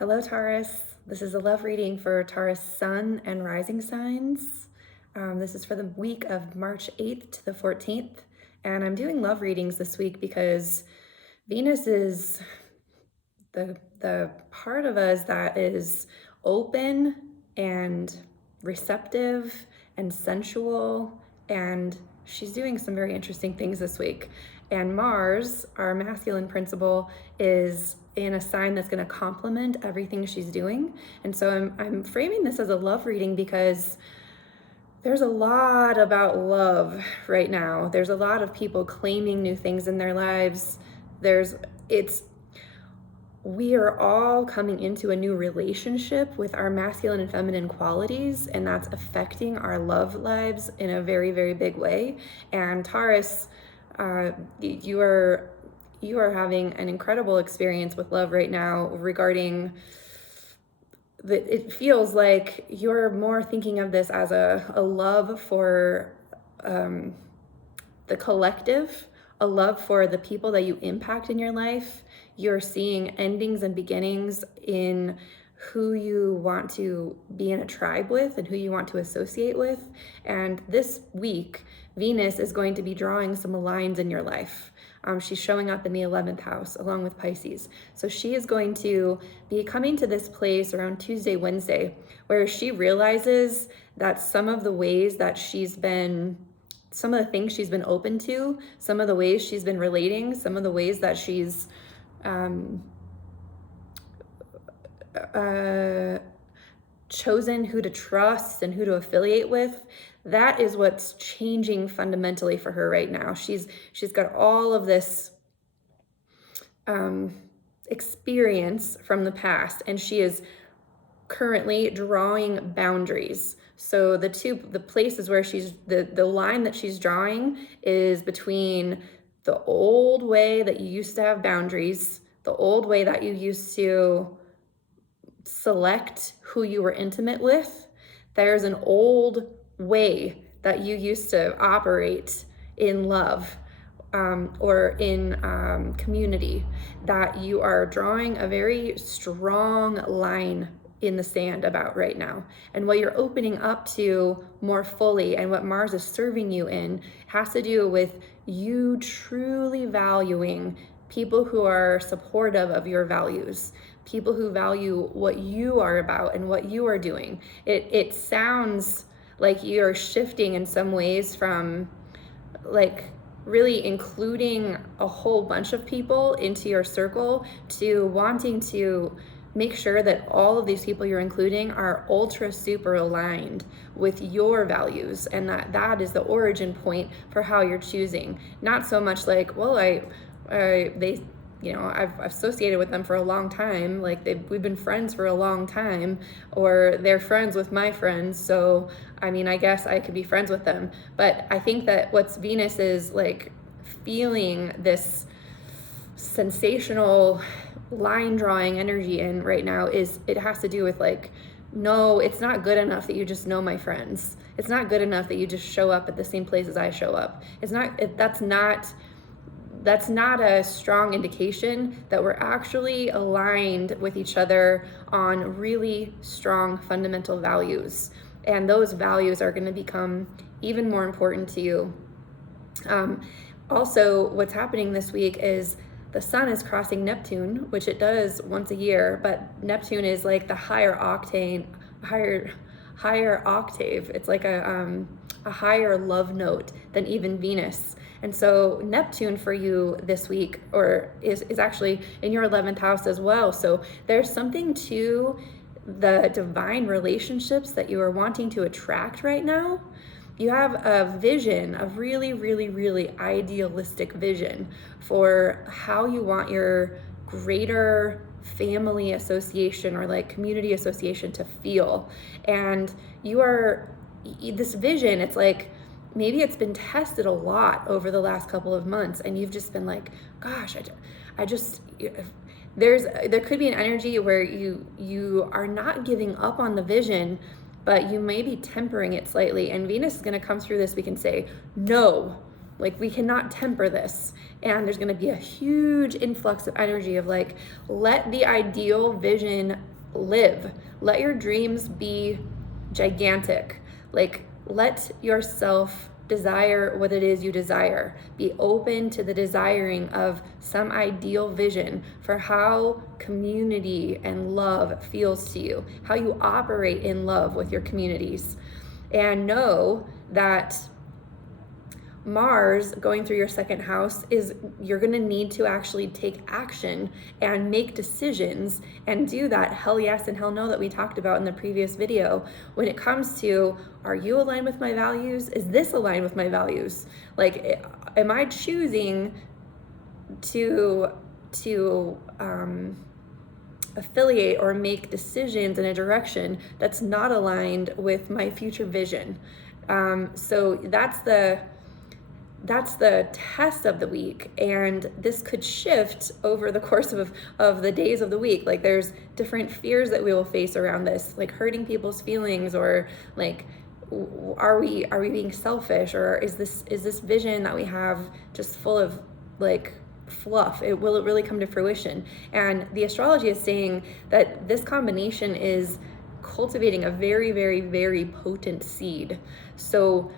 Hello, Taurus. This is a love reading for Taurus sun and rising signs. This is for the week of March 8th to the 14th. And I'm doing love readings this week because Venus is the part of us that is open and receptive and sensual, and she's doing some very interesting things this week. And Mars, our masculine principle, is in a sign that's going to complement everything she's doing. And so I'm framing this as a love reading because there's a lot about love right now. There's a lot of people claiming new things in their lives. We are all coming into a new relationship with our masculine and feminine qualities, and that's affecting our love lives in a very, very big way. And Taurus, you are having an incredible experience with love right now regarding it feels like you're more thinking of this as a love for the collective, a love for the people that you impact in your life. You're seeing endings and beginnings in who you want to be in a tribe with and who you want to associate with. And this week, Venus is going to be drawing some lines in your life. She's showing up in the 11th house along with Pisces. So she is going to be coming to this place around Tuesday, Wednesday, where she realizes that some of the things she's been open to, some of the ways she's been relating, some of the ways that she's chosen who to trust and who to affiliate with, that is what's changing fundamentally for her right now. She's got all of this experience from the past, and she is currently drawing boundaries. So the places where the line that she's drawing is between the old way that you used to have boundaries, the old way that you used to select who you were intimate with. There's an old way that you used to operate in love or in community, that you are drawing a very strong line in the sand about right now. And what you're opening up to more fully, and what Mars is serving you in, has to do with you truly valuing people who are supportive of your values, people who value what you are about and what you are doing. It sounds like you're shifting in some ways from like really including a whole bunch of people into your circle to wanting to make sure that all of these people you're including are ultra super aligned with your values, and that is the origin point for how you're choosing. Not so much like, well, I've associated with them for a long time, like we've been friends for a long time, or they're friends with my friends, so I mean, I guess I could be friends with them. But I think that what's Venus is like feeling this sensational line drawing energy in right now is it has to do with like, no, it's not good enough that you just know my friends. It's not good enough that you just show up at the same places I show up. That's not a strong indication that we're actually aligned with each other on really strong fundamental values. And those values are going to become even more important to you. Also, what's happening this week is the sun is crossing Neptune, which it does once a year, but Neptune is like the higher octave. It's like a higher love note than even Venus. And so Neptune for you this week is actually in your 11th house as well. So there's something to the divine relationships that you are wanting to attract right now. You have a vision, a really, really, really idealistic vision for how you want your greater family association or like community association to feel. And this vision, it's like, maybe it's been tested a lot over the last couple of months, and you've just been like, gosh, there could be an energy where you are not giving up on the vision, but you may be tempering it slightly. And Venus is going to come through this week and say, no, Like, we cannot temper this. And there's going to be a huge influx of energy of like, let the ideal vision live. Let your dreams be gigantic. Like, let yourself desire what it is you desire. Be open to the desiring of some ideal vision for how community and love feels to you, how you operate in love with your communities. And know that Mars going through your second house is, you're going to need to actually take action and make decisions and do that hell yes and hell no that we talked about in the previous video when it comes to, are you aligned with my values? Is this aligned with my values? Like, am I choosing to affiliate or make decisions in a direction that's not aligned with my future vision? So that's the test of the week, and this could shift over the course of the days of the week. Like, there's different fears that we will face around this, like hurting people's feelings, or like, are we being selfish, or is this vision that we have just full of like fluff? Will it really come to fruition? And the astrology is saying that this combination is cultivating a very, very, very potent seed. So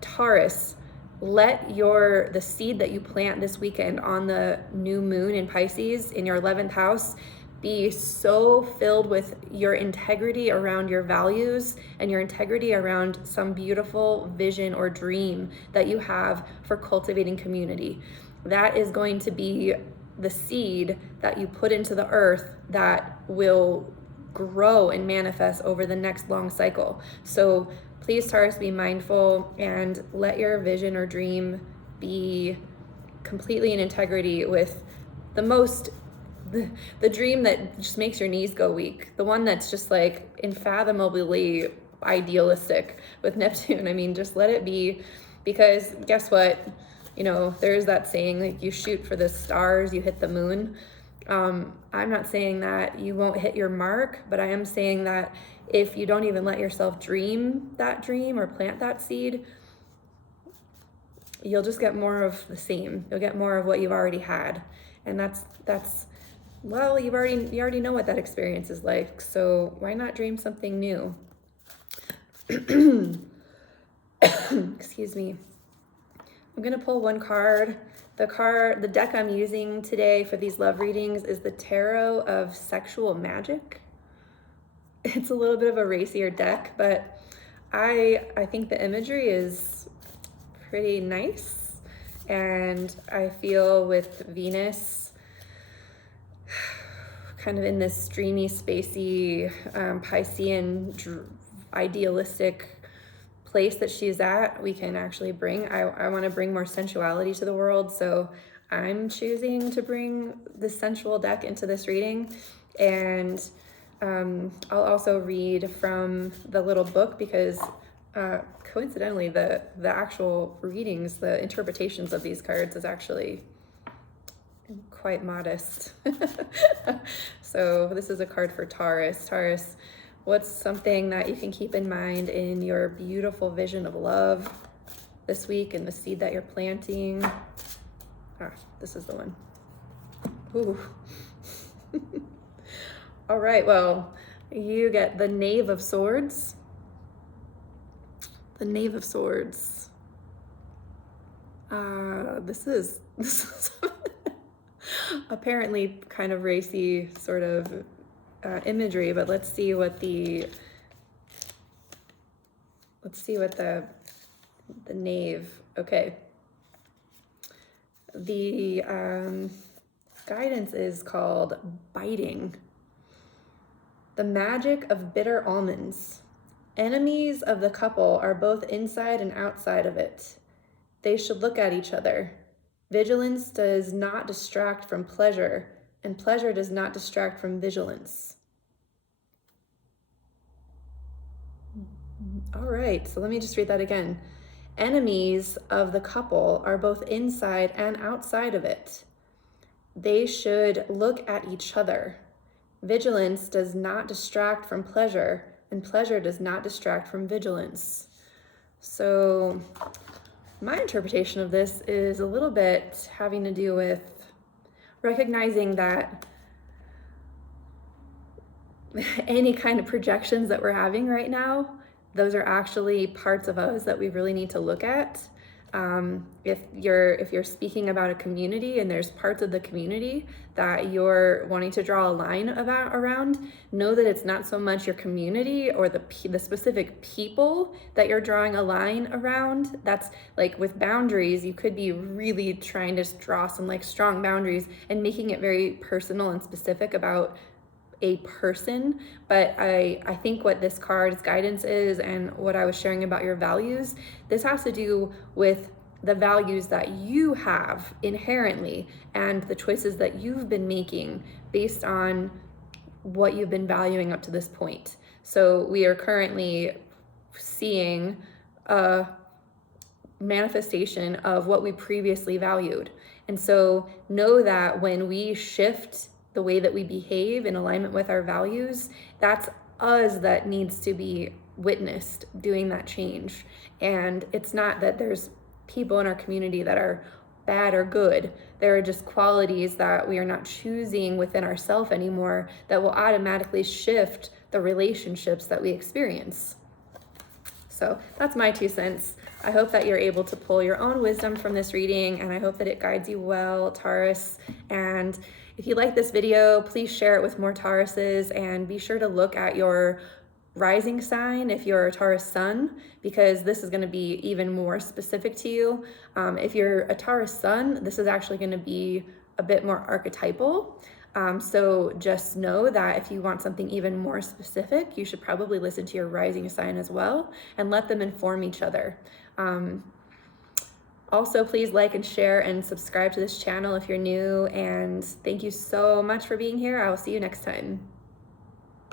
Taurus, let the seed that you plant this weekend on the new moon in Pisces in your 11th house be so filled with your integrity around your values and your integrity around some beautiful vision or dream that you have for cultivating community. That is going to be the seed that you put into the earth that will grow and manifest over the next long cycle. So please, Taurus, be mindful and let your vision or dream be completely in integrity with the dream that just makes your knees go weak, the one that's just like unfathomably idealistic with Neptune. I mean, just let it be, because guess what? You know, there's that saying, like, you shoot for the stars, you hit the moon. I'm not saying that you won't hit your mark, but I am saying that if you don't even let yourself dream that dream or plant that seed, you'll just get more of the same. You'll get more of what you've already had. And that's well, you already know what that experience is like. So why not dream something new? Excuse me. I'm gonna pull one card. The deck I'm using today for these love readings is the Tarot of Sexual Magic. It's a little bit of a racier deck, but I think the imagery is pretty nice. And I feel with Venus kind of in this dreamy, spacey, Piscean, idealistic place that she's at, we can actually bring, I want to bring more sensuality to the world. So I'm choosing to bring the sensual deck into this reading. And I'll also read from the little book, because coincidentally, the actual readings, the interpretations of these cards is actually quite modest. So this is a card for Taurus. Taurus, what's something that you can keep in mind in your beautiful vision of love this week, and the seed that you're planting? This is the one. Ooh. All right, well, you get the Knave of Swords. The Knave of Swords. This is apparently kind of racy sort of imagery, but let's see what the Knave. Okay. The guidance is called biting. The magic of bitter almonds. Enemies of the couple are both inside and outside of it. They should look at each other. Vigilance does not distract from pleasure, and pleasure does not distract from vigilance. All right, so let me just read that again. Enemies of the couple are both inside and outside of it. They should look at each other. Vigilance does not distract from pleasure, and pleasure does not distract from vigilance. So My interpretation of this is a little bit having to do with recognizing that any kind of projections that we're having right now, those are actually parts of us that we really need to look at. If you're speaking about a community and there's parts of the community that you're wanting to draw a line around, know that it's not so much your community or the specific people that you're drawing a line around. That's like with boundaries, you could be really trying to draw some like strong boundaries and making it very personal and specific about a person. But I think what this card's guidance is, and what I was sharing about your values, this has to do with the values that you have inherently and the choices that you've been making based on what you've been valuing up to this point. So we are currently seeing a manifestation of what we previously valued. And so know that when we shift the way that we behave in alignment with our values, that's us that needs to be witnessed doing that change. And it's not that there's people in our community that are bad or good. There are just qualities that we are not choosing within ourselves anymore that will automatically shift the relationships that we experience. So that's my 2 cents. I hope that you're able to pull your own wisdom from this reading, and I hope that it guides you well, Taurus. And if you like this video, please share it with more Tauruses, and be sure to look at your rising sign if you're a Taurus sun, because this is going to be even more specific to you. If you're a Taurus sun, this is actually going to be a bit more archetypal. So just know that if you want something even more specific, you should probably listen to your rising sign as well and let them inform each other. Also, please like and share and subscribe to this channel if you're new. And thank you so much for being here. I will see you next time.